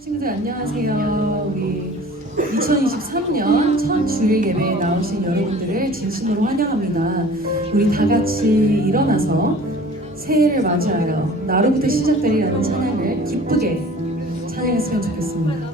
친구들 안녕하세요. 우리 2023년 첫 주일 예배에 나오신 여러분들을 진심으로 환영합니다. 우리 다 같이 일어나서 새해를 맞이하여 나로부터 시작되리라는 찬양을 기쁘게 찬양했으면 좋겠습니다.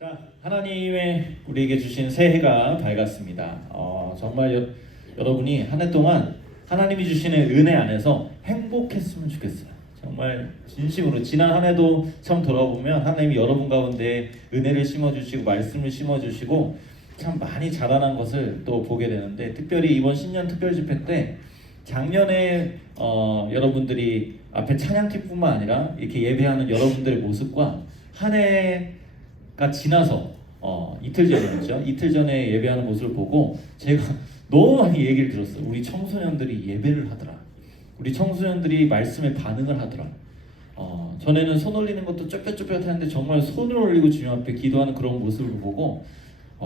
자, 하나님의 우리에게 주신 새해가 밝았습니다. 정말 여러분이 한 해 동안 하나님이 주시는 은혜 안에서 행복했으면 좋겠어요. 정말 진심으로 지난 한 해도 처음 돌아보면 하나님이 여러분 가운데 은혜를 심어주시고 말씀을 심어주시고 참 많이 자라난 것을 또 보게 되는데, 특별히 이번 신년 특별 집회 때 작년에 여러분들이 앞에 찬양팀뿐만 아니라 이렇게 예배하는 여러분들의 모습과 한 해가 지나서 이틀 전이었죠. 이틀 전에 예배하는 모습을 보고 제가 너무 많이 얘기를 들었어요. 우리 청소년들이 예배를 하더라. 우리 청소년들이 말씀에 반응을 하더라. 전에는 손 올리는 것도 쩌뼛쩌뼛 하는데 정말 손을 올리고 주님 앞에 기도하는 그런 모습을 보고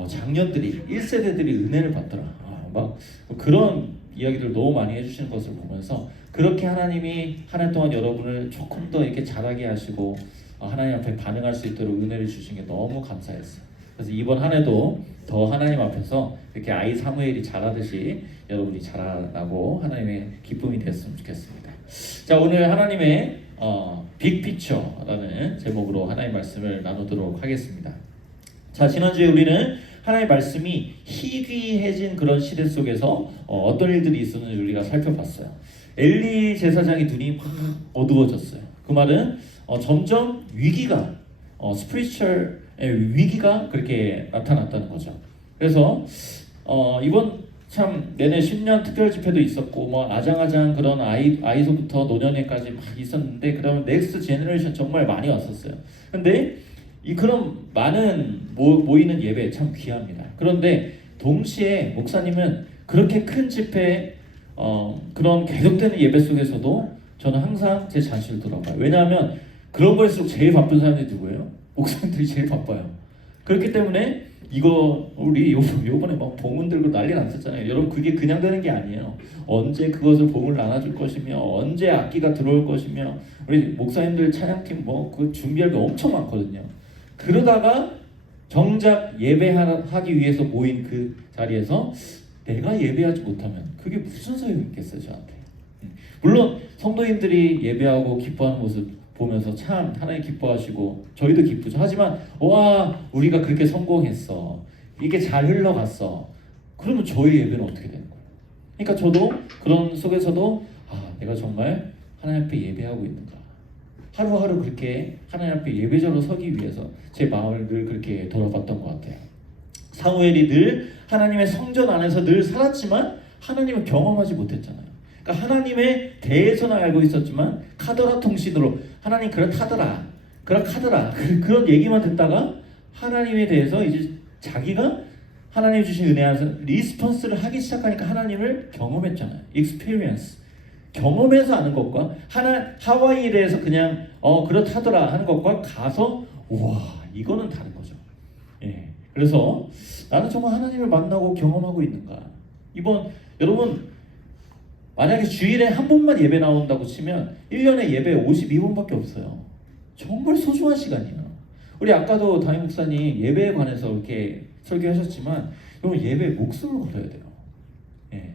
장년들이 1세대들이 은혜를 받더라. 막 그런 이야기들 너무 많이 해주시는 것을 보면서 그렇게 하나님이 한 해 동안 여러분을 조금 더 이렇게 자라게 하시고 하나님 앞에 반응할 수 있도록 은혜를 주신 게 너무 감사했어요. 그래서 이번 한 해도 더 하나님 앞에서 이렇게 아이 사무엘이 자라듯이 여러분이 자라나고 하나님의 기쁨이 됐으면 좋겠습니다. 자, 오늘 하나님의 빅피처라는 제목으로 하나님의 말씀을 나누도록 하겠습니다. 자, 지난주에 우리는 하나님의 말씀이 희귀해진 그런 시대 속에서 어떤 일들이 있었는지 우리가 살펴봤어요. 엘리 제사장의 눈이 확 어두워졌어요. 그 말은 점점 위기가 스피리추얼의 위기가 그렇게 나타났다는 거죠. 그래서 이번 참 내내 10년 특별 집회도 있었고 뭐 아장아장 그런 아이소부터 노년회까지 막 있었는데, 그다음에 넥스트 제너레이션 정말 많이 왔었어요. 근데 이 그런 많은 모이는 예배 참 귀합니다. 그런데 동시에 목사님은 그렇게 큰 집회 그런 계속되는 예배 속에서도 저는 항상 제 자신을 돌아봐요. 왜냐하면 그런 거일수록 제일 바쁜 사람들이 누구예요? 목사님들이 제일 바빠요. 그렇기 때문에 이거 우리 요번에 막 봉은 들고 난리 났었잖아요. 여러분, 그게 그냥 되는 게 아니에요. 언제 그것을 봉을 나눠줄 것이며 언제 악기가 들어올 것이며 우리 목사님들 찬양팀 뭐 그 준비할 게 엄청 많거든요. 그러다가 정작 예배하기 위해서 모인 그 자리에서 내가 예배하지 못하면 그게 무슨 소용이 있겠어요, 저한테. 물론 성도님들이 예배하고 기뻐하는 모습 보면서 참 하나님 기뻐하시고 저희도 기쁘죠. 하지만 와, 우리가 그렇게 성공했어, 이게 잘 흘러갔어, 그러면 저희 예배는 어떻게 되는 거예요? 그러니까 저도 그런 속에서도 내가 정말 하나님 앞에 예배하고 있는가, 하루하루 그렇게 하나님 앞에 예배자로 서기 위해서 제 마음을 늘 그렇게 돌아봤던 것 같아요. 사무엘이 늘 하나님의 성전 안에서 늘 살았지만 하나님을 경험하지 못했잖아요. 그러니까 하나님에 대해서는 알고 있었지만 카더라 통신으로 하나님 그렇다더라 그렇하더라 그런 얘기만 듣다가 하나님에 대해서 이제 자기가 하나님이 주신 은혜 안에서 리스폰스를 하기 시작하니까 하나님을 경험했잖아요. experience, 경험해서 아는 것과 하와이에 대해서 그냥 그렇다더라 하는 것과 가서 우와, 이거는 다른 거죠. 예. 그래서 나는 정말 하나님을 만나고 경험하고 있는가. 여러분 만약에 주일에 한 번만 예배 나온다고 치면 1년에 예배 52번밖에 없어요. 정말 소중한 시간이에요. 우리 아까도 담임 목사님 예배에 관해서 이렇게 설교하셨지만 여러분, 예배에 목숨을 걸어야 돼요. 예.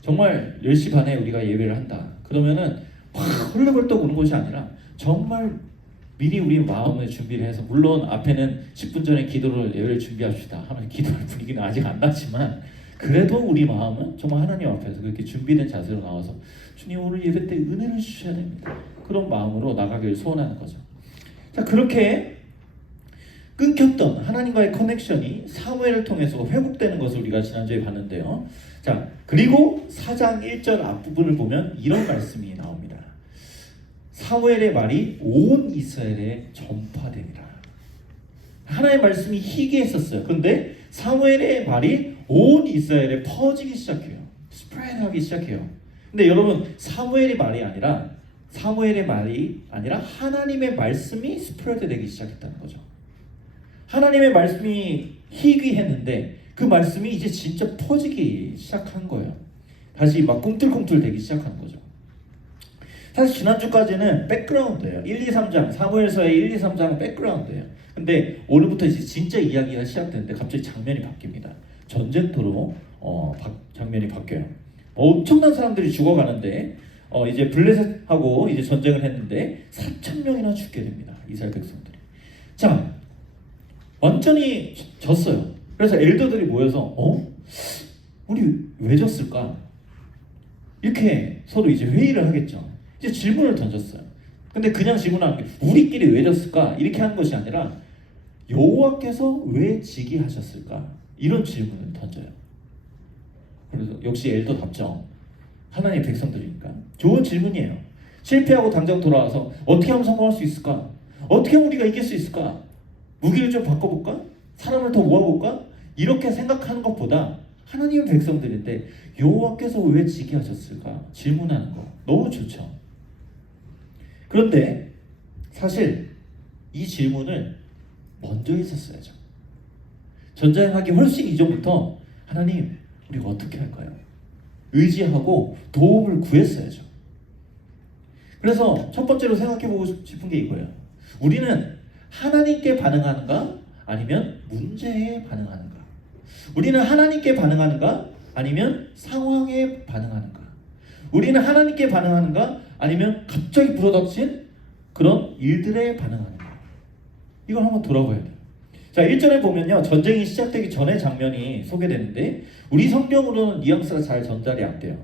정말 10시 반에 우리가 예배를 한다 그러면은 확 헐레벌떡 오는 것이 아니라 정말 미리 우리 마음의 준비를 해서, 물론 앞에는 10분 전에 예배를 준비합시다 하면 기도할 분위기는 아직 안 났지만 그래도 우리 마음은 정말 하나님 앞에서 그렇게 준비된 자세로 나와서 주님, 오늘 예배 때 은혜를 주셔야 됩니다, 그런 마음으로 나가기를 소원하는 거죠. 자, 그렇게 끊겼던 하나님과의 커넥션이 사무엘을 통해서 회복되는 것을 우리가 지난주에 봤는데요. 자, 그리고 4장 1절 앞부분을 보면 이런 말씀이 나옵니다. 사무엘의 말이 온 이스라엘에 전파되니라. 하나님의 말씀이 희귀했었어요. 그런데 사무엘의 말이 온 이스라엘에 퍼지기 시작해요. 스프레드하기 시작해요. 근데 여러분, 사무엘의 말이 아니라 하나님의 말씀이 스프레드되기 시작했다는 거죠. 하나님의 말씀이 희귀했는데 그 말씀이 이제 진짜 퍼지기 시작한 거예요. 다시 막 꿈틀꿈틀 되기 시작한 거죠. 사실 지난주까지는 백그라운드예요. 1, 2, 3장, 사무엘서의 1, 2, 3장은 백그라운드예요. 근데 오늘부터 이제 진짜 이야기가 시작되는데 갑자기 장면이 바뀝니다. 전쟁터로 장면이 바뀌어요. 엄청난 사람들이 죽어가는데 이제 블레셋하고 이제 전쟁을 했는데 4,000명이나 죽게 됩니다. 이스라엘 백성들이. 자, 완전히 졌어요. 그래서 엘더들이 모여서 우리 왜 졌을까? 이렇게 서로 이제 회의를 하겠죠. 이제 질문을 던졌어요. 근데 그냥 질문하는 게 우리끼리 왜 졌을까? 이렇게 하는 것이 아니라 여호와께서 왜 지게 하셨을까? 이런 질문을 던져요. 그래서 역시 엘더답죠. 하나님의 백성들이니까 좋은 질문이에요. 실패하고 당장 돌아와서 어떻게 하면 성공할 수 있을까? 어떻게 하면 우리가 이길 수 있을까? 무기를 좀 바꿔볼까? 사람을 더 모아볼까? 이렇게 생각하는 것보다 하나님의 백성들인데 여호와께서 왜 지게 하셨을까? 질문하는 거 너무 좋죠. 그런데 사실 이 질문을 먼저 했었어야죠. 전쟁하기 훨씬 이전부터 하나님 우리가 어떻게 할까요? 의지하고 도움을 구했어야죠. 그래서 첫 번째로 생각해보고 싶은 게 이거예요. 우리는 하나님께 반응하는가? 아니면 문제에 반응하는가? 우리는 하나님께 반응하는가? 아니면 상황에 반응하는가? 우리는 하나님께 반응하는가? 아니면 갑자기 불어닥친 그런 일들에 반응하는가? 이걸 한번 돌아봐야 돼요. 자, 1절에 보면요. 전쟁이 시작되기 전의 장면이 소개되는데 우리 성경으로는 뉘앙스가 잘 전달이 안 돼요.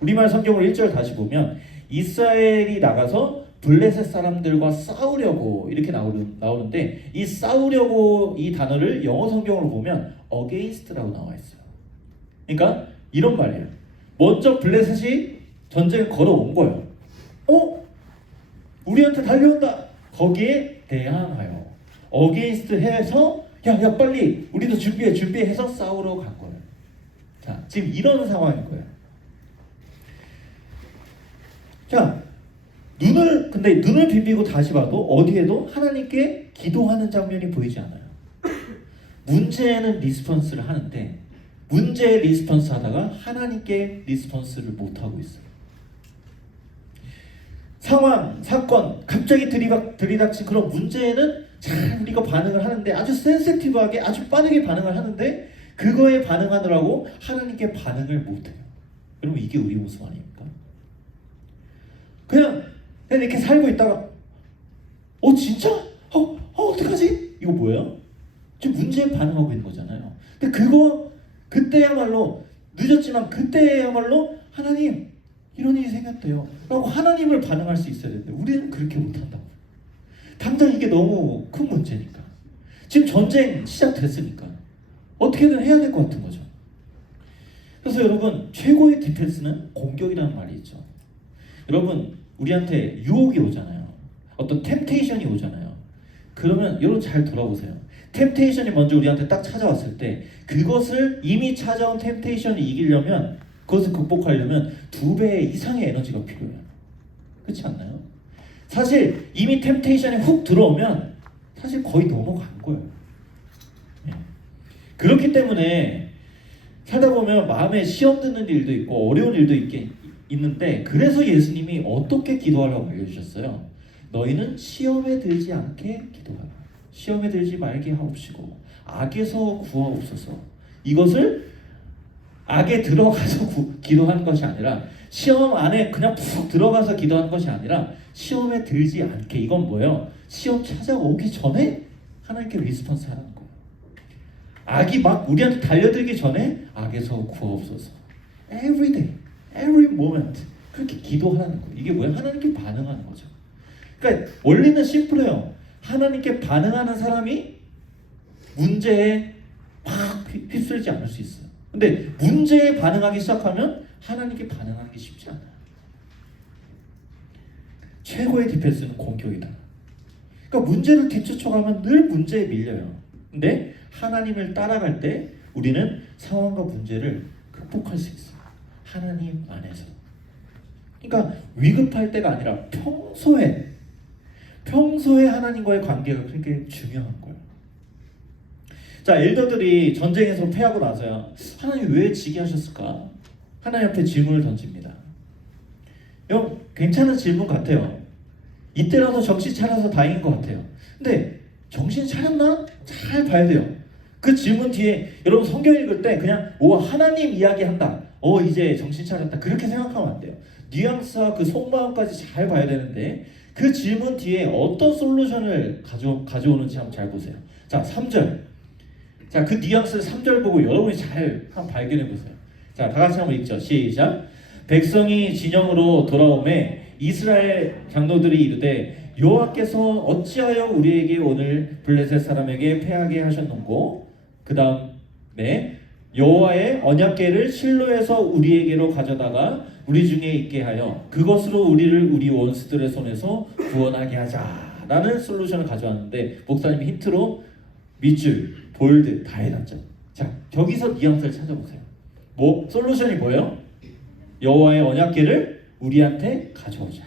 우리말 성경을 1절 다시 보면 이스라엘이 나가서 블레셋 사람들과 싸우려고 이렇게 나오는데 이 싸우려고 이 단어를 영어 성경으로 보면 against라고 나와 있어요. 그러니까 이런 말이에요. 먼저 블레셋이 전쟁을 걸어온 거예요. 우리한테 달려온다. 거기에 대항하여 against 해서 야 빨리 우리도 준비해서 싸우러 간 거예요. 자, 지금 이런 상황인 거예요. 자, 근데 눈을 비비고 다시 봐도 어디에도 하나님께 기도하는 장면이 보이지 않아요. 문제에는 리스폰스를 하는데 문제에 리스폰스 하다가 하나님께 리스폰스를 못하고 있어요. 상황, 사건, 갑자기 들이닥친 그런 문제에는 잘 우리가 반응을 하는데 아주 센시티브하게 아주 빠르게 반응을 하는데 그거에 반응하느라고 하나님께 반응을 못해요. 여러분 이게 우리 모습 아닙니까? 그냥 이렇게 살고 있다가 진짜? 어떡하지? 이거 뭐예요? 지금 문제에 반응하고 있는 거잖아요. 근데 그때야말로 늦었지만 그때야말로 하나님 이런 일이 생겼대요 라고 하나님을 반응할 수 있어야 되는데 우리는 그렇게 못한다고. 당장 이게 너무 큰 문제니까 지금 전쟁 시작됐으니까 어떻게든 해야 될 것 같은 거죠. 그래서 여러분 최고의 디펜스는 공격이라는 말이 있죠. 여러분 우리한테 유혹이 오잖아요. 어떤 템테이션이 오잖아요. 그러면 여러분 잘 돌아보세요. 템테이션이 먼저 우리한테 딱 찾아왔을 때 그것을 이미 찾아온 템테이션을 이기려면 그것을 극복하려면 2배 이상의 에너지가 필요해요. 그렇지 않나요? 사실 이미 템테이션이 훅 들어오면 사실 거의 넘어간 거예요. 네. 그렇기 때문에 살다 보면 마음에 시험 드는 일도 있고 어려운 일도 있는데 그래서 예수님이 어떻게 기도하라고 알려주셨어요? 너희는 시험에 들지 않게 기도하라. 시험에 들지 말게 하옵시고 악에서 구하옵소서. 이것을 악에 들어가서 기도하는 것이 아니라 시험 안에 그냥 푹 들어가서 기도하는 것이 아니라 시험에 들지 않게. 이건 뭐예요? 시험 찾아오기 전에 하나님께 리스폰스 하는 거예요. 악이 막 우리한테 달려들기 전에 악에서 구하옵소서. Every day, every moment 그렇게 기도하는 거예요. 이게 뭐예요? 하나님께 반응하는 거죠. 그러니까 원리는 심플해요. 하나님께 반응하는 사람이 문제에 막 휩쓸지 않을 수 있어요. 근데 문제에 반응하기 시작하면 하나님께 반응하기 쉽지 않아요. 최고의 디펜스는 공격이다. 그러니까 문제를 뒤쫓아가면 늘 문제에 밀려요. 근데 하나님을 따라갈 때 우리는 상황과 문제를 극복할 수 있어요. 하나님 안에서. 그러니까 위급할 때가 아니라 평소에 하나님과의 관계가 그렇게 중요한 거예요. 자, 엘더들이 전쟁에서 패하고 나서야 하나님 왜 지게 하셨을까? 하나님 앞에 질문을 던집니다. 여러분 괜찮은 질문 같아요. 이때라도 정신 차려서 다행인 것 같아요. 근데 정신 차렸나? 잘 봐야 돼요. 그 질문 뒤에 여러분 성경 읽을 때 그냥 하나님 이야기한다. 이제 정신 차렸다. 그렇게 생각하면 안 돼요. 뉘앙스와 그 속마음까지 잘 봐야 되는데 그 질문 뒤에 어떤 솔루션을 가져오는지 한번 잘 보세요. 자, 3절. 자, 그 뉘앙스를 3절 보고 여러분이 잘 한번 발견해 보세요. 자, 다 같이 한번 읽죠. 시작. 백성이 진영으로 돌아오매 이스라엘 장로들이 이르되 여호와께서 어찌하여 우리에게 오늘 블레셋 사람에게 패하게 하셨는고? 그 다음 네, 여호와의 언약궤를 실로에서 우리에게로 가져다가 우리 중에 있게 하여 그것으로 우리를 우리 원수들의 손에서 구원하게 하자라는 솔루션을 가져왔는데 목사님이 힌트로 밑줄, 볼드 다 해놨죠. 자, 여기서 뉘앙스를 찾아보세요. 뭐 솔루션이 뭐예요? 여호와의 언약궤를 우리한테 가져오자.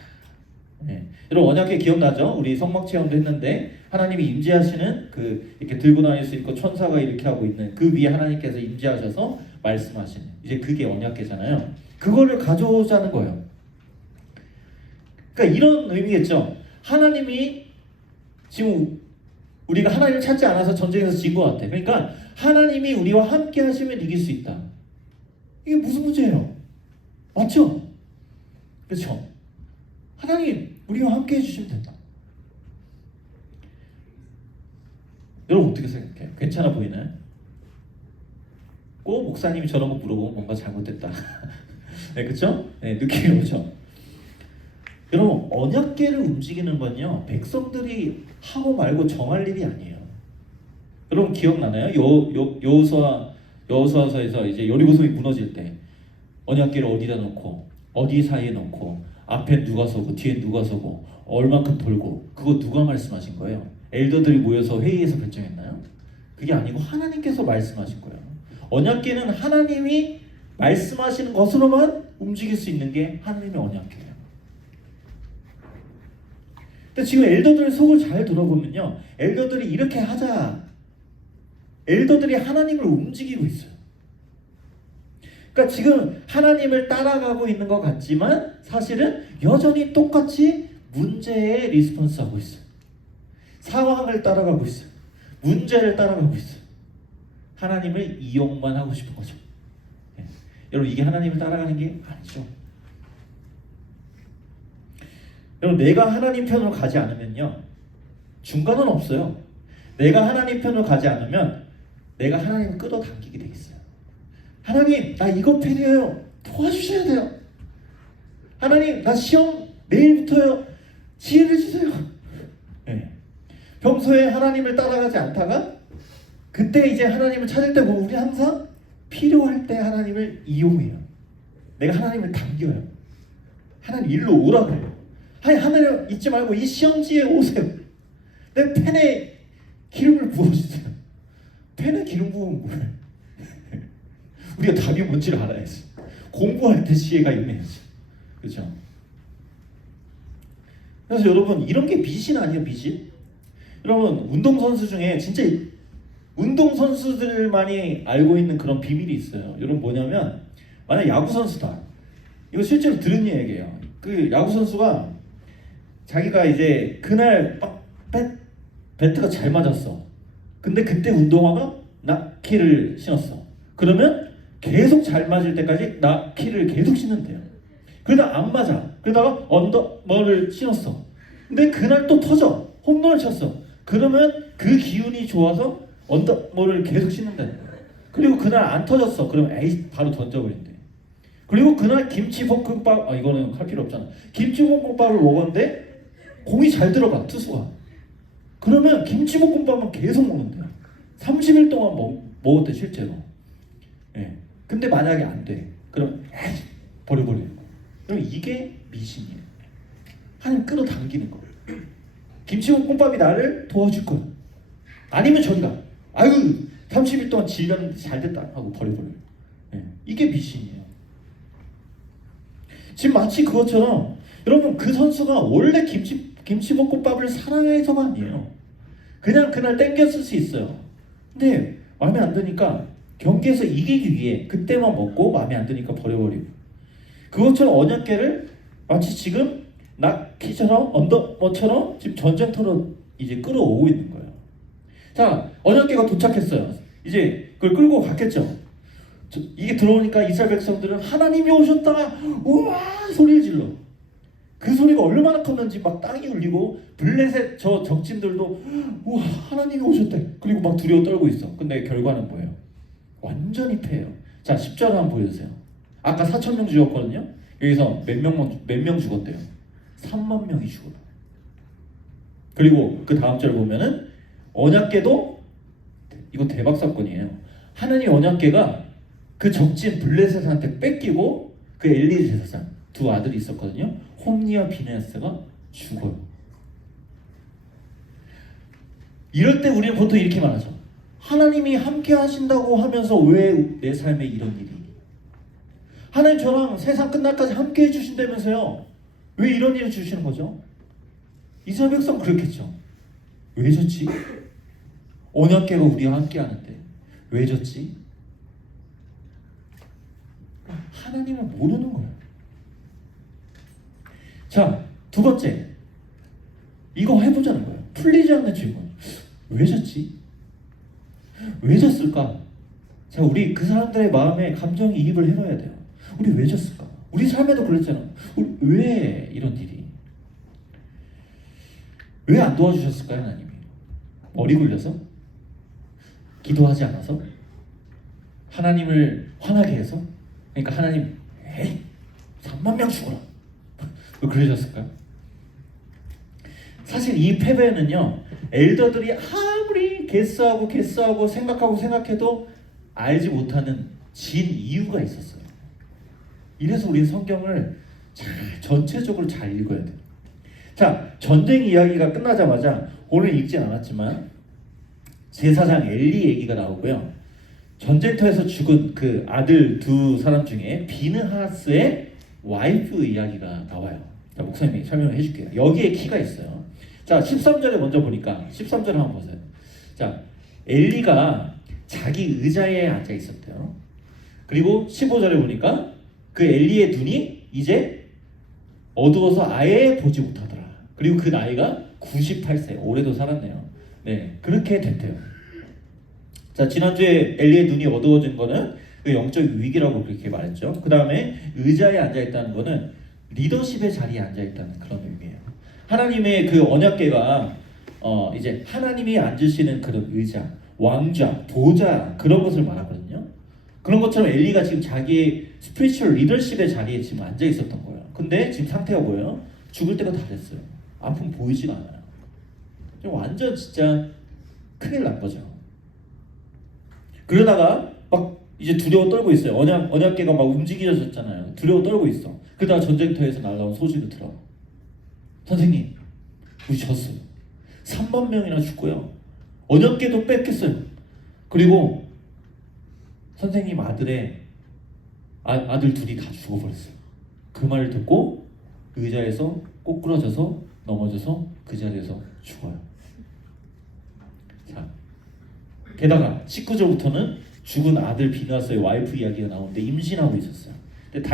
네. 여러분 언약궤 기억나죠? 우리 성막 체험도 했는데 하나님이 임재하시는 그 이렇게 들고 다닐 수 있고 천사가 이렇게 하고 있는 그 위에 하나님께서 임재하셔서 말씀하시는 이제 그게 언약궤잖아요. 그거를 가져오자는 거예요. 그러니까 이런 의미겠죠. 하나님이 지금 우리가 하나님을 찾지 않아서 전쟁에서 진 것 같아. 그러니까 하나님이 우리와 함께 하시면 이길 수 있다. 이게 무슨 문제예요? 맞죠? 그렇죠? 하나님 우리와 함께 해주시면 된다. 여러분 어떻게 생각해요? 괜찮아 보이나요? 꼭 목사님이 저런 거 물어보면 뭔가 잘못됐다. 네, 그렇죠? 네, 느낌이 오죠. 여러분 언약궤를 움직이는 건요 백성들이 하고 말고 정할 일이 아니에요. 여러분 기억나나요? 여호수아서에서 이제 여리고성이 무너질 때 언약궤를 어디다 놓고 어디 사이에 놓고 앞에 누가 서고 뒤에 누가 서고 얼만큼 돌고 그거 누가 말씀하신 거예요? 엘더들이 모여서 회의에서 결정했나요? 그게 아니고 하나님께서 말씀하신 거예요. 언약궤는 하나님이 말씀하시는 것으로만 움직일 수 있는 게 하나님의 언약궤예요. 근데 지금 엘더들의 속을 잘 들어보면요 엘더들이 이렇게 하자 엘더들이 하나님을 움직이고 있어요. 그러니까 지금 하나님을 따라가고 있는 것 같지만 사실은 여전히 똑같이 문제에 리스폰스하고 있어요. 상황을 따라가고 있어요. 문제를 따라가고 있어요. 하나님을 이용만 하고 싶은 거죠. 네. 여러분 이게 하나님을 따라가는 게 아니죠. 여러분 내가 하나님 편으로 가지 않으면요 중간은 없어요. 내가 하나님 편으로 가지 않으면 내가 하나님을 끌어당기게 돼 있어요. 하나님 나 이거 팬이에요. 도와주셔야 돼요. 하나님 나 시험 내일부터요. 지혜를 주세요. 네. 평소에 하나님을 따라가지 않다가 그때 이제 하나님을 찾을 때 보면 우리 항상 필요할 때 하나님을 이용해요. 내가 하나님을 당겨요. 하나님 일로 오라고 해요. 아니 하나님 잊지 말고 이 시험지에 오세요. 내 펜에 기름을 부어주세요. 펜에 기름 부으면 뭐예요? 우리가 답이 뭔지를 알아야지. 공부할 때 지혜가 있네야지. 그렇죠? 그래서 여러분 이런 게 미신 아니에요? 미신? 여러분 운동선수 중에 진짜 운동선수들만이 알고 있는 그런 비밀이 있어요. 여러분 뭐냐면 만약 야구선수다. 이거 실제로 들은 얘기예요. 그 야구선수가 자기가 이제 그날 배트가 잘 맞았어. 근데 그때 운동화가 나키를 신었어. 그러면 계속 잘 맞을 때까지 나키를 계속 신는데요. 그러다 안 맞아. 그러다가 언더머를 신었어. 근데 그날 또 터져. 홈런을 쳤어. 그러면 그 기운이 좋아서 언더머를 계속 신는다. 그리고 그날 안 터졌어. 그러면 에이 바로 던져버린대. 그리고 그날 김치볶음밥 이거는 할 필요 없잖아. 김치볶음밥을 먹었는데 공이 잘 들어가 투수가. 그러면 김치볶음밥만 계속 먹는데요. 30일 동안 먹었대 실제로. 예. 근데 만약에 안 돼. 그럼 버려버리는 거. 그럼 이게 미신이에요. 하나님 끌어당기는 거. 김치볶음밥이 나를 도와줄 거야. 아니면 저기가 아유 30일 동안 질렸는데 잘 됐다 하고 버려버려요. 예. 이게 미신이에요. 지금 마치 그것처럼 여러분 그 선수가 원래 김치볶음밥을 사랑해서가 아니에요. 그냥 그날 땡겼을 수 있어요. 근데 마음에 안 드니까 경기에서 이기기 위해 그때만 먹고 마음에 안 드니까 버려버리고. 그것처럼 언약궤를 마치 지금 나키처럼 언더머처럼 지금 전쟁터로 이제 끌어오고 있는 거예요. 자, 언약궤가 도착했어요. 이제 그걸 끌고 갔겠죠. 이게 들어오니까 이스라엘 백성들은 하나님이 오셨다 우와 소리를 질러. 그 소리가 얼마나 컸는지 막 땅이 울리고 블레셋 저 적진들도 우와 하나님이 오셨대. 그리고 막 두려워 떨고 있어. 근데 결과는 뭐예요? 완전히 패해요. 자 10절 한번 보여주세요. 아까 4,000명 죽었거든요. 여기서 몇 명 죽었대요? 3만 명이 죽어요. 그리고 그 다음 절 보면은 언약궤도 이거 대박 사건이에요. 하나님 언약궤가 그 적진 블레셋한테 뺏기고 그 엘리 제사장 두 아들이 있었거든요. 홈니와 비네아스가 죽어요. 이럴 때 우리는 보통 이렇게 말하죠. 하나님이 함께 하신다고 하면서 왜 내 삶에 이런 일이? 하나님 저랑 세상 끝날까지 함께 해주신다면서요. 왜 이런 일을 주시는 거죠? 이스라엘 백성 그렇겠죠. 왜 졌지? 언약궤가 우리와 함께 하는데 왜 졌지? 하나님을 모르는 거예요. 자, 두 번째. 이거 해보자는 거예요. 풀리지 않는 질문. 왜 졌지? 왜 졌을까? 자, 우리 그 사람들의 마음에 감정이입을 해봐야 돼요. 우리 왜 졌을까? 우리 삶에도 그랬잖아. 우리 왜 이런 일이? 왜 안 도와주셨을까요, 하나님이? 머리 굴려서? 기도하지 않아서? 하나님을 화나게 해서? 그러니까 하나님, 에이, 3만 명 죽어라. 왜 그러셨을까요? 사실 이 패배는요, 엘더들이 아무리 개수하고 생각해도 알지 못하는 진 이유가 있었어요. 이래서 우리 성경을 전체적으로 잘 읽어야 돼요. 자, 전쟁 이야기가 끝나자마자 오늘 읽진 않았지만 제사장 엘리 얘기가 나오고요. 전쟁터에서 죽은 그 아들 두 사람 중에 비느하스의 와이프 이야기가 나와요. 자, 목사님이 설명을 해줄게요. 여기에 키가 있어요. 자, 13절에 먼저 보니까 13절 한번 보세요. 자, 엘리가 자기 의자에 앉아 있었대요. 그리고 15절에 보니까 그 엘리의 눈이 이제 어두워서 아예 보지 못하더라. 그리고 그 나이가 98세, 올해도 살았네요. 네, 그렇게 됐대요. 자, 지난주에 엘리의 눈이 어두워진 거는 그 영적 위기라고 그렇게 말했죠. 그 다음에 의자에 앉아 있다는 거는 리더십의 자리에 앉아 있다는 그런 의미예요. 하나님의 그 언약궤가 이제 하나님이 앉으시는 그런 의자, 왕좌, 보좌 그런 것을 말하거든요. 그런 것처럼 엘리가 지금 자기 스피리추얼 리더십의 자리에 지금 앉아 있었던 거예요. 근데 지금 상태가 뭐예요? 죽을 때가 다 됐어요. 아픔 보이지가 않아요. 완전 진짜 큰일 난 거죠. 그러다가 막 이제 두려워 떨고 있어요. 언약궤가 막 움직여졌잖아요. 두려워 떨고 있어. 그러다가 전쟁터에서 날라온 소식을 들어. 선생님, 우리 졌어요. 3만 명이나 죽고요. 언약궤도 뺏겼어요. 그리고 선생님 아들의 아들 둘이 다 죽어버렸어요. 그 말을 듣고 의자에서 꼬꾸라져서 넘어져서 그 자리에서 죽어요. 자, 게다가 19절부터는 죽은 아들 비느하스의 와이프 이야기가 나오는데 임신하고 있었어요. 근데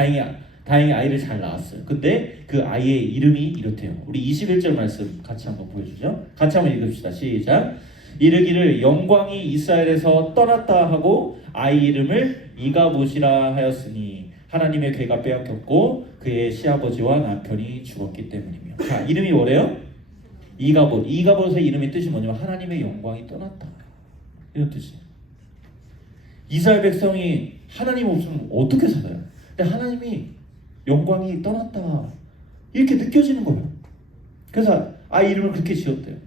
다행히 아이를 잘 낳았어요. 근데 그 아이의 이름이 이렇대요. 우리 21절 말씀 같이 한번 보여주죠. 같이 한번 읽읍시다. 시작. 이르기를 영광이 이스라엘에서 떠났다 하고 아이 이름을 이가봇이라 하였으니 하나님의 궤가 빼앗겼고 그의 시아버지와 남편이 죽었기 때문이며. 자, 이름이 뭐래요? 이가봇. 이가봇의 이름의 뜻이 뭐냐면 하나님의 영광이 떠났다, 이런 뜻이에요. 이스라엘 백성이 하나님 없으면 어떻게 살아요? 근데 하나님이 영광이 떠났다 이렇게 느껴지는 거예요. 그래서 아이 이름을 그렇게 지었대요.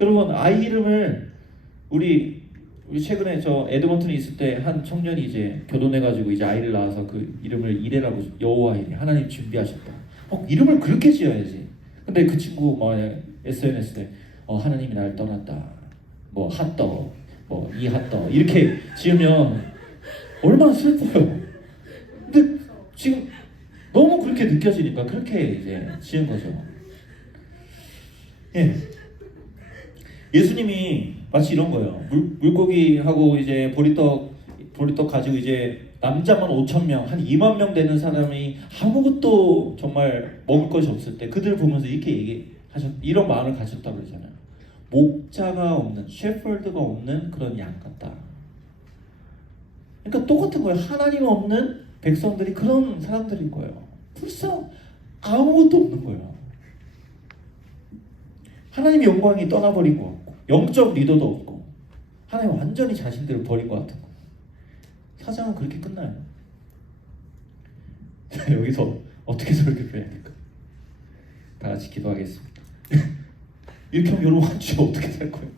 여러분, 아이 이름을 우리 최근에 저 에드먼튼에 있을 때 한 청년이 이제 결혼해가지고 이제 아이를 낳아서 그 이름을 이레라고, 여호와 이레, 하나님 준비하셨다. 이름을 그렇게 지어야지. 근데 그 친구 뭐 SNS에 하나님이 날 떠났다, 뭐 핫떡, 뭐 이 핫떡 이렇게 지으면 얼마나 슬퍼요. 근데 지금 너무 그렇게 느껴지니까 그렇게 이제 지은 거죠. 예. 예수님이 마치 이런 거예요. 물고기하고 이제 보리떡 가지고 이제 남자만 5,000명, 한 2만 명 되는 사람이 아무것도 정말 먹을 것이 없을 때 그들을 보면서 이렇게 이런 마음을 가졌다고 그러잖아요. 목자가 없는, 셰퍼드가 없는 그런 양 같다. 그러니까 똑같은 거예요. 하나님 없는 백성들이 그런 사람들인 거예요. 불쌍, 아무것도 없는 거예요. 하나님의 영광이 떠나버린 것 같고, 영적 리더도 없고, 하나님 완전히 자신들을 버린 것 같은 거예요. 사장은 그렇게 끝나요. 여기서 어떻게 설교해야 될까? 다 같이 기도하겠습니다. 이렇게 하면 여러분 한 주에 어떻게 살 거예요?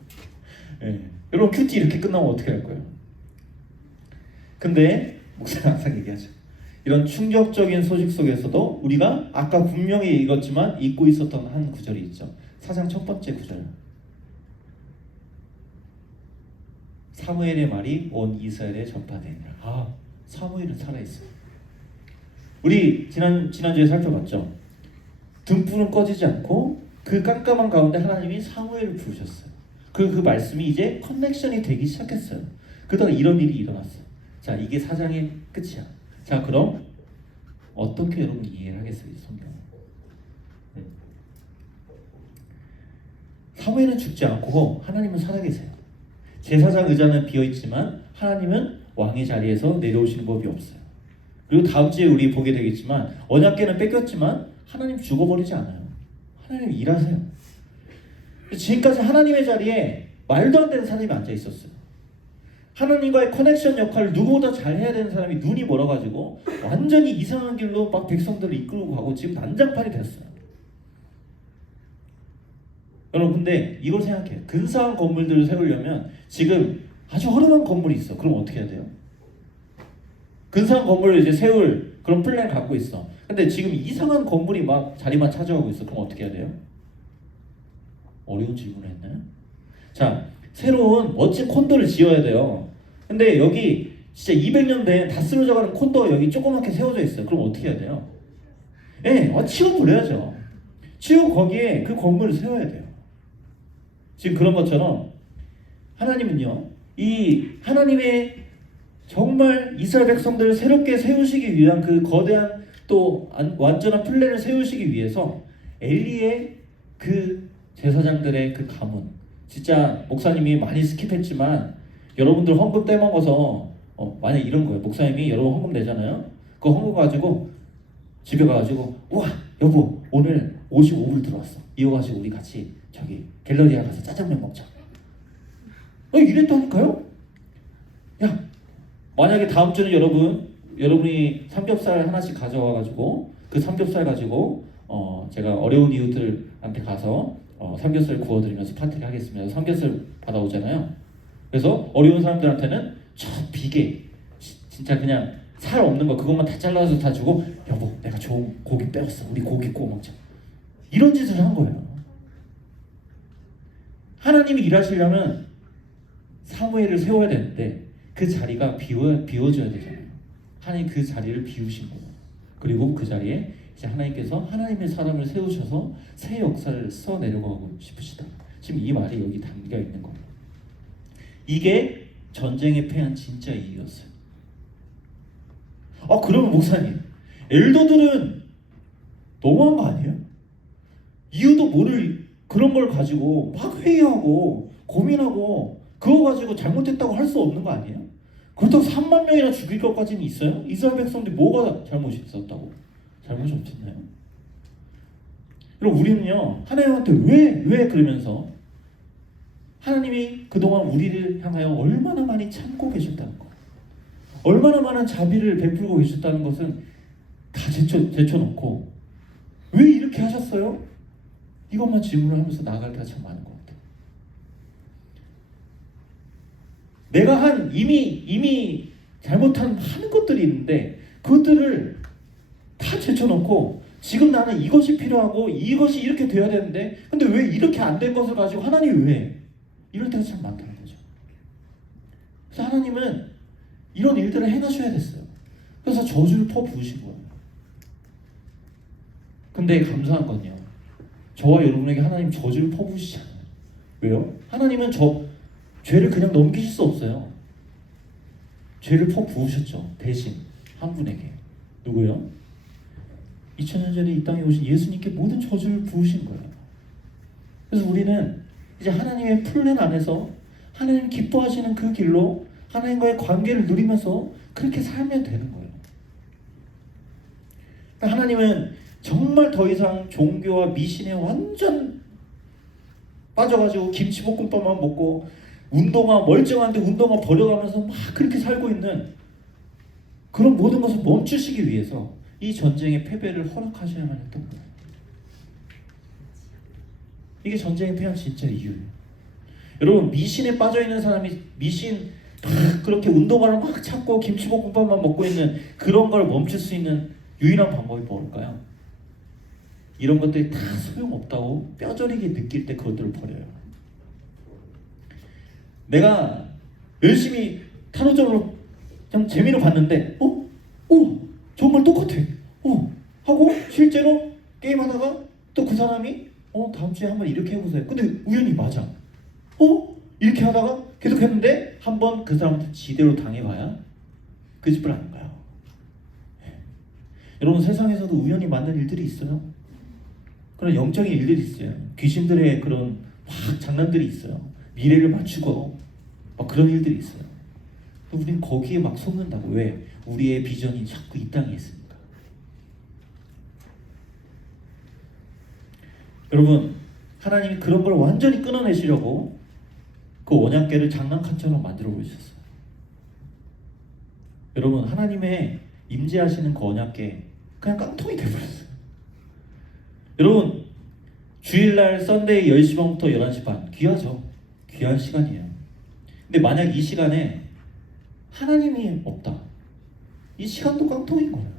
네. 여러분 큐티 이렇게 끝나면 어떻게 할 거예요? 근데 목사는 항상 얘기하죠. 이런 충격적인 소식 속에서도 우리가 아까 분명히 읽었지만 잊고 있었던 한 구절이 있죠. 4장 첫 번째 구절. 사무엘의 말이 온 이스라엘에 전파되니라. 아, 사무엘은 살아있어요. 우리 지난주에 살펴봤죠. 등불은 꺼지지 않고 그 깜깜한 가운데 하나님이 사무엘을 부르셨어요. 그 말씀이 이제 커넥션이 되기 시작했어요. 그러다가 이런 일이 일어났어요. 자, 이게 4장의 끝이야. 자, 그럼 어떻게 여러분이 이해를 하겠어요, 이 성경을? 사무엘은 죽지 않고 하나님은 살아계세요. 제사장 의자는 비어있지만 하나님은 왕의 자리에서 내려오시는 법이 없어요. 그리고 다음 주에 우리 보게 되겠지만 언약궤는 뺏겼지만 하나님 죽어버리지 않아요. 하나님 일하세요. 지금까지 하나님의 자리에 말도 안 되는 사람이 앉아 있었어요. 하나님과의 커넥션 역할을 누구보다 잘 해야 되는 사람이 눈이 멀어가지고 완전히 이상한 길로 막 백성들을 이끌고 가고 지금 난장판이 됐어요. 여러분, 근데 이걸 생각해요. 근사한 건물들을 세우려면 지금 아주 허름한 건물이 있어. 그럼 어떻게 해야 돼요? 근사한 건물을 이제 세울 그런 플랜 갖고 있어. 근데 지금 이상한 건물이 막 자리만 차지하고 있어. 그럼 어떻게 해야 돼요? 어려운 질문을 했나요? 자, 새로운 멋진 콘도를 지어야 돼요. 근데 여기 진짜 200년 된 다 쓰러져가는 콘도가 여기 조그맣게 세워져 있어요. 그럼 어떻게 해야 돼요? 치워버려야죠. 치우고 거기에 그 건물을 세워야 돼요. 지금 그런 것처럼 하나님은요, 이 하나님의 정말 이스라엘 백성들을 새롭게 세우시기 위한 그 거대한 또 완전한 플랜을 세우시기 위해서 엘리의 그 제사장들의 그 가문, 진짜 목사님이 많이 스킵했지만 여러분들 헌금 떼먹어서 만약 이런 거예요. 목사님이 여러분 헌금 내잖아요. 그 헌금 가지고 집에 가가지고 우와 여보 오늘 55불 들어왔어. 이거 가지고 우리 같이 저기 갤러리아 가서 짜장면 먹자. 이랬다니까요. 야, 만약에 다음 주는 여러분이 삼겹살 하나씩 가져와가지고 그 삼겹살 가지고 제가 어려운 이웃들한테 가서 삼겹살 구워드리면서 파티를 하겠습니다. 삼겹살 받아오잖아요. 그래서 어려운 사람들한테는 저 비계 진짜 그냥 살 없는 거 그것만 다 잘라서 다 주고 여보 내가 좋은 고기 빼왔어. 우리 고기 구워 먹자. 이런 짓을 한 거예요. 하나님이 일하시려면 사무엘을 세워야 되는데 그 자리가 비워져야 되잖아요. 하나님 그 자리를 비우신 거예요. 그리고 그 자리에 이제 하나님께서 하나님의 사람을 세우셔서 새 역사를 써내려가고 싶으시다. 지금 이 말이 여기 담겨 있는 거예요. 이게 전쟁에 패한 진짜 이유였어요. 그러면 목사님, 엘더들은 너무한 거 아니에요? 이유도 모를 그런 걸 가지고 막 회의하고 고민하고 그거 가지고 잘못했다고 할 수 없는 거 아니에요? 그렇다고 3만 명이나 죽일 것까지는 있어요? 이스라엘 백성들이 뭐가 잘못이 있었다고? 잘못이 없었나요? 그럼 우리는요 하나님한테 왜 그러면서 하나님이 그동안 우리를 향하여 얼마나 많이 참고 계셨다는 거, 얼마나 많은 자비를 베풀고 계셨다는 것은 다 제쳐놓고 왜 이렇게 하셨어요? 이것만 질문을 하면서 나아갈 때가 참 많은 것 같아요. 내가 이미 잘못한 많은 것들이 있는데 그것들을 다 제쳐놓고 지금 나는 이것이 필요하고 이것이 이렇게 돼야 되는데 근데 왜 이렇게 안 된 것을 가지고 하나님 왜? 이럴 때가 참 많다는 거죠. 그래서 하나님은 이런 일들을 해나셔야 됐어요. 그래서 저주를 퍼부으신 거예요. 근데 감사한 건요, 저와 여러분에게 하나님 저주를 퍼부으시지 않아요. 왜요? 하나님은 죄를 그냥 넘기실 수 없어요. 죄를 퍼부으셨죠. 대신 한 분에게. 누구요? 2000년 전에 이 땅에 오신 예수님께 모든 저주를 부으신 거예요. 그래서 우리는 이제 하나님의 플랜 안에서 하나님 기뻐하시는 그 길로 하나님과의 관계를 누리면서 그렇게 살면 되는 거예요. 그러니까 하나님은 정말 더 이상 종교와 미신에 완전 빠져가지고 김치볶음밥만 먹고 멀쩡한데 운동화 버려가면서 막 그렇게 살고 있는 그런 모든 것을 멈추시기 위해서 이 전쟁의 패배를 허락하셔야만 했던 거예요. 이게 전쟁의 패한 진짜 이유예요. 여러분 미신에 빠져 있는 사람이 미신 막 그렇게 운동화를 막 찾고 김치볶음밥만 먹고 있는 그런 걸 멈출 수 있는 유일한 방법이 뭘까요? 이런 것들이 다 소용없다고 뼈저리게 느낄 때 그것들을 버려요. 내가 열심히 타로점으로 그냥 재미로 봤는데 정말 똑같아. 하고 실제로 게임하다가 또 그 사람이 다음 주에 한번 이렇게 해보세요. 근데 우연히 맞아. 이렇게 하다가 계속 했는데 한번 그 사람한테 지대로 당해봐야 그 집을 안 가요. 여러분 세상에서도 우연히 맞는 일들이 있어요. 그런 영적인 일들이 있어요. 귀신들의 그런 막 장난들이 있어요. 미래를 맞추고 막 그런 일들이 있어요. 우리는 거기에 막 속는다고. 왜? 우리의 비전이 자꾸 이 땅에 있으니까. 여러분 하나님이 그런 걸 완전히 끊어내시려고 그 언약궤를 장난감처럼 만들어 보셨어요. 여러분 하나님의 임재하시는 그 언약궤 그냥 깡통이 돼버렸어요. 여러분 주일날 썬데이 10시 반부터 11시 반 귀하죠. 귀한 시간이에요. 근데 만약 이 시간에 하나님이 없다. 이 시간도 깡통인 거예요.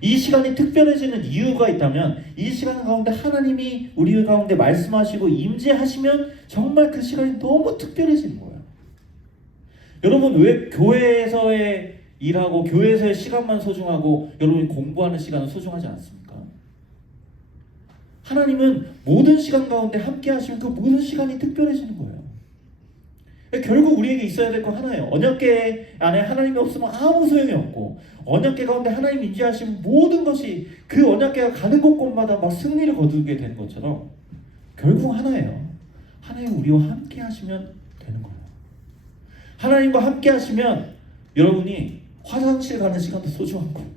이 시간이 특별해지는 이유가 있다면 이 시간 가운데 하나님이 우리 가운데 말씀하시고 임재하시면 정말 그 시간이 너무 특별해지는 거예요. 여러분 왜 교회에서의 일하고 교회에서의 시간만 소중하고 여러분이 공부하는 시간은 소중하지 않습니까? 하나님은 모든 시간 가운데 함께 하시면 그 모든 시간이 특별해지는 거예요. 결국 우리에게 있어야 될 거 하나예요. 언약궤 안에 하나님이 없으면 아무 소용이 없고 언약궤 가운데 하나님 임재하시면 모든 것이 그 언약궤가 가는 곳곳마다 막 승리를 거두게 되는 것처럼 결국 하나예요. 하나님 우리와 함께 하시면 되는 거예요. 하나님과 함께 하시면 여러분이 화장실 가는 시간도 소중한 거예요.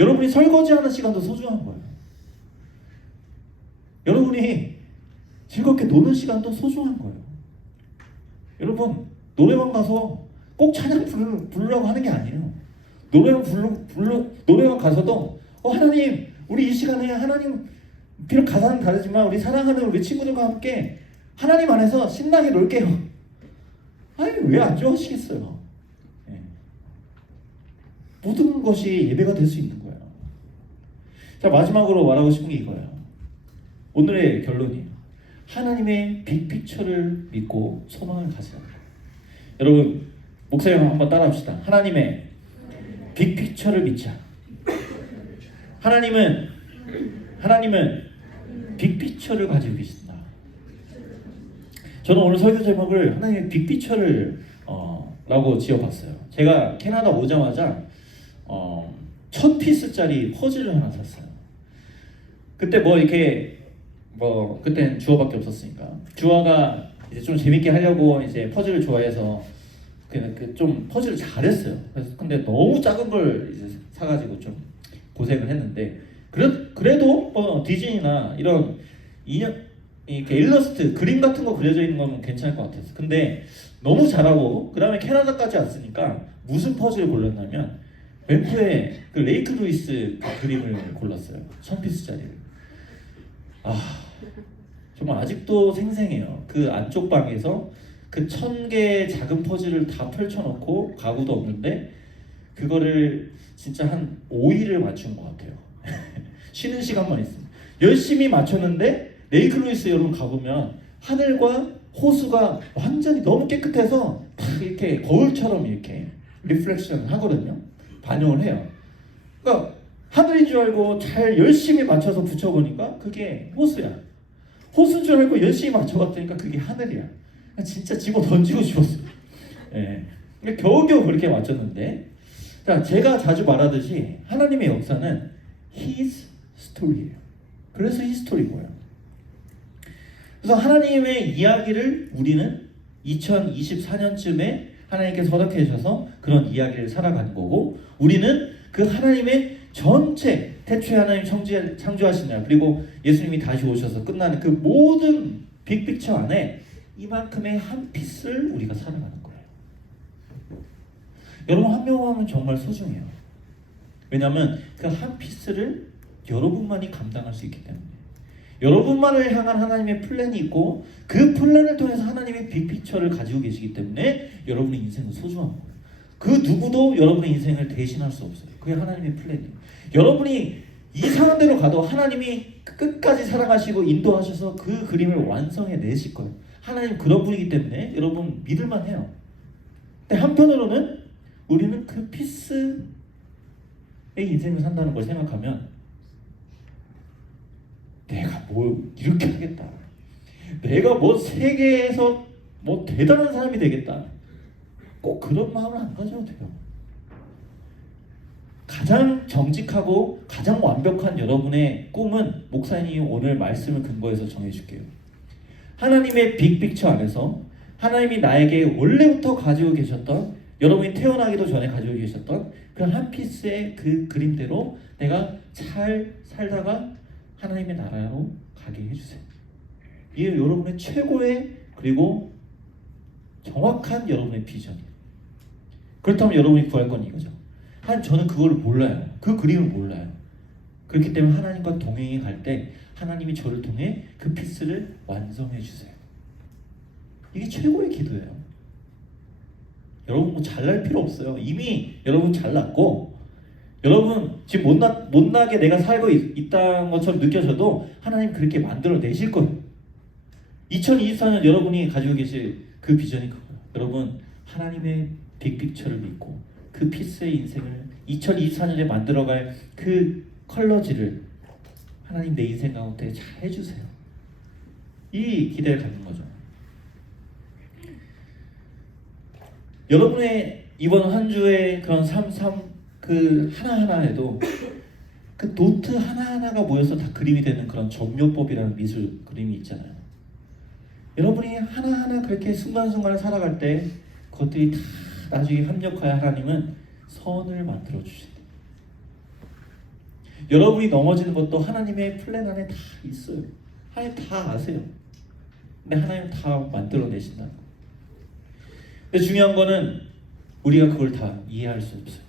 여러분이 설거지하는 시간도 소중한 거예요. 여러분이 즐겁게 노는 시간도 소중한 거예요. 여러분 노래방 가서 꼭 찬양 부르려고 하는 게 아니에요. 노래방 가서도 하나님 우리 이 시간에 하나님 비록 가사는 다르지만 우리 사랑하는 우리 친구들과 함께 하나님 안에서 신나게 놀게요. 아니 왜 안 좋아하시겠어요? 모든 것이 예배가 될 수 있는 거예요. 자 마지막으로 말하고 싶은 게 이거예요. 오늘의 결론이에요. 하나님의 빅피처를 믿고 소망을 가지라. 여러분 목사님 한번 따라합시다. 하나님의 빅피처를 믿자. 하나님은 빅피처를 가지고 계신다. 저는 오늘 설교 제목을 하나님의 빅피처를 라고 지어봤어요. 제가 캐나다 오자마자 1000피스짜리 퍼즐을 하나 샀어요. 그때 그때는 주어밖에 없었으니까 주어가 이제 좀 재밌게 하려고 이제 퍼즐을 좋아해서 좀 퍼즐을 잘했어요. 그래서 근데 너무 작은 걸 이제 사가지고 좀 고생을 했는데 그래도 디즈니나 이런 인형 이렇게 일러스트 그림 같은 거 그려져 있는 거면 괜찮을 것 같았어. 근데 너무 잘하고 그 다음에 캐나다까지 왔으니까 무슨 퍼즐을 골랐냐면 밴프의 그 레이크 루이스 그 그림을 골랐어요. 1000피스짜리를. 정말 아직도 생생해요. 그 안쪽 방에서 그 1000개의 작은 퍼즐을 다 펼쳐놓고 가구도 없는데 그거를 진짜 한 5일을 맞춘 것 같아요. 쉬는 시간만 있습니다. 열심히 맞췄는데 레이크 루이스 여러분 가보면 하늘과 호수가 완전히 너무 깨끗해서 딱 이렇게 거울처럼 이렇게 리플렉션 하거든요. 반영을 해요. 그러니까 하늘인 줄 알고 잘 열심히 맞춰서 붙여보니까 그게 호수야. 호수인 줄 알고 열심히 맞춰봤더니까 그게 하늘이야. 진짜 집어 던지고 싶었어요. 그러니까 겨우겨우 그렇게 맞췄는데, 자 제가 자주 말하듯이 하나님의 역사는 His story예요. 그래서 히스토리인 거예요. 그래서 하나님의 이야기를 우리는 2024년쯤에 하나님께서 허락해 주셔서 그런 이야기를 살아가는 거고, 우리는 그 하나님의 전체 태초에 하나님 창조하신 날 그리고 예수님이 다시 오셔서 끝나는 그 모든 빅픽처 안에 이만큼의 한 피스를 우리가 살아가는 거예요. 여러분 한 명 하면 정말 소중해요. 왜냐하면 그 한 피스를 여러분만이 감당할 수 있기 때문에. 여러분만을 향한 하나님의 플랜이 있고 그 플랜을 통해서 하나님의 빅피처를 가지고 계시기 때문에 여러분의 인생은 소중한 거예요. 그 누구도 여러분의 인생을 대신할 수 없어요. 그게 하나님의 플랜이에요. 여러분이 이상한 데로 가도 하나님이 끝까지 사랑하시고 인도하셔서 그 그림을 완성해 내실 거예요. 하나님 그런 분이기 때문에 여러분 믿을만 해요. 근데 한편으로는 우리는 그 피스의 인생을 산다는 걸 생각하면 내가 뭐 이렇게 하겠다, 내가 뭐 세계에서 뭐 대단한 사람이 되겠다, 꼭 그런 마음을 안 가져도 돼요. 가장 정직하고 가장 완벽한 여러분의 꿈은 목사님이 오늘 말씀을 근거해서 정해줄게요. 하나님의 빅픽처 안에서 하나님이 나에게 원래부터 가지고 계셨던, 여러분이 태어나기도 전에 가지고 계셨던 그 한 피스의 그 그림대로 내가 잘 살다가 하나님의 나라로 가게 해주세요. 이게 여러분의 최고의 그리고 정확한 여러분의 비전이에요. 그렇다면 여러분이 구할 건 이거죠. 저는 그걸 몰라요. 그 그림을 몰라요. 그렇기 때문에 하나님과 동행해 갈 때 하나님이 저를 통해 그 피스를 완성해 주세요. 이게 최고의 기도예요. 여러분 뭐 잘날 필요 없어요. 이미 여러분 잘났고, 여러분 지금 못나게 내가 살고 있다는 것처럼 느껴져도 하나님 그렇게 만들어 내실 거예요. 2024년 여러분이 가지고 계실 그 비전이 그거예요. 여러분 하나님의 빅픽처를 믿고 그 피스의 인생을 2024년에 만들어갈 그 컬러지를 하나님 내 인생 가운데 잘 해주세요. 이 기대를 갖는 거죠. 여러분의 이번 한 주의 그런 삶 그 하나하나에도 그 노트 하나하나가 모여서 다 그림이 되는 그런 점묘법이라는 미술 그림이 있잖아요. 여러분이 하나하나 그렇게 순간순간을 살아갈 때 그것들이 다 나중에 합력하여 하나님은 선을 만들어 주신다. 여러분이 넘어지는 것도 하나님의 플랜 안에 다 있어요. 하나님 다 아세요. 근데 하나님 다 만들어 내신다. 근데 중요한 거는 우리가 그걸 다 이해할 수 없어요.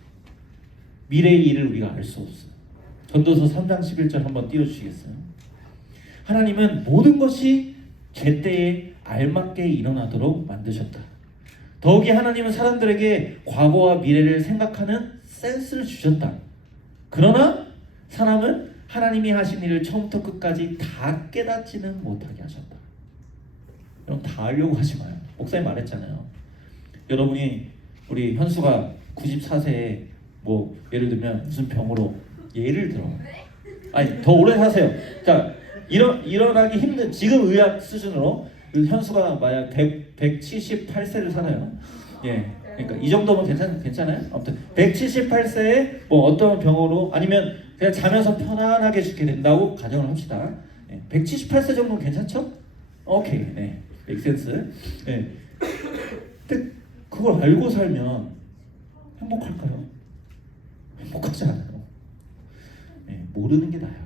미래의 일을 우리가 알 수 없어요. 전도서 3장 11절 한번 띄워주시겠어요? 하나님은 모든 것이 제때에 알맞게 일어나도록 만드셨다. 더욱이 하나님은 사람들에게 과거와 미래를 생각하는 센스를 주셨다. 그러나 사람은 하나님이 하신 일을 처음부터 끝까지 다 깨닫지는 못하게 하셨다. 여러분 다 알려고 하지 마요. 목사님 말했잖아요. 여러분이 우리 현수가 94세에 뭐 예를 들면 무슨 병으로, 예를 들어, 아니 더 오래 사세요. 자, 일어나기 힘든 지금 의학 수준으로 현수가 만약 178세를 살아요. 예, 그러니까 이 정도면 괜찮아요? 아무튼 178세에 뭐 어떤 병으로, 아니면 그냥 자면서 편안하게 죽게 된다고 가정을 합시다. 예, 178세 정도면 괜찮죠? 오케이, 네, 맥센스. 예, 근데 그걸 알고 살면 행복할까요? 행복하지 않아요. 네, 모르는 게 나아요.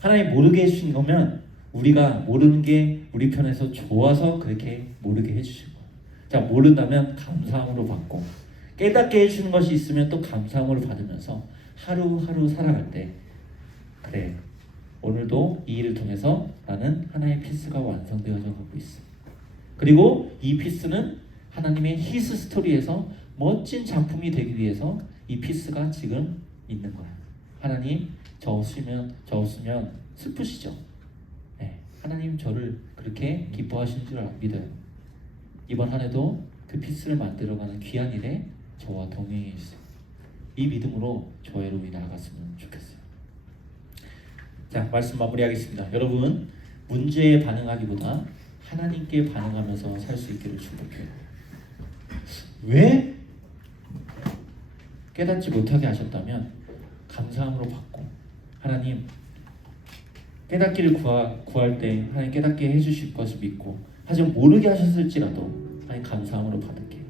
하나님 모르게 해주신 거면 우리가 모르는 게 우리 편에서 좋아서 그렇게 모르게 해주신 거예요. 자, 모른다면 감사함으로 받고, 깨닫게 해주는 것이 있으면 또 감사함으로 받으면서 하루하루 살아갈 때, 그래, 오늘도 이 일을 통해서 나는 하나의 피스가 완성되어져 가고 있어. 그리고 이 피스는 하나님의 히스 스토리에서 멋진 작품이 되기 위해서 이 피스가 지금 있는 거야. 하나님 저 없으면 슬프시죠? 네, 하나님 저를 그렇게 기뻐하시는 줄 믿어요. 이번 한 해도 그 피스를 만들어가는 귀한 일에 저와 동행해 주세요. 이 믿음으로 저와 여러분이 나아갔으면 좋겠어요. 자, 말씀 마무리하겠습니다. 여러분 문제에 반응하기보다 하나님께 반응하면서 살 수 있기를 축복해요. 왜 깨닫지 못하게 하셨다면 감사함으로 받고, 하나님 깨닫기를 구할 때 하나님 깨닫게 해주실 것을 믿고, 하지만 모르게 하셨을지라도 하나님 감사함으로 받을게요.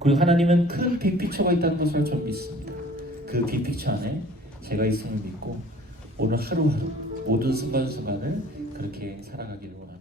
그리고 하나님은 큰 빅피처가 있다는 것을 전 믿습니다. 그 빅피처 안에 제가 있음을 믿고 오늘 하루하루 모든 순간순간을 그렇게 살아가기를 원합니다.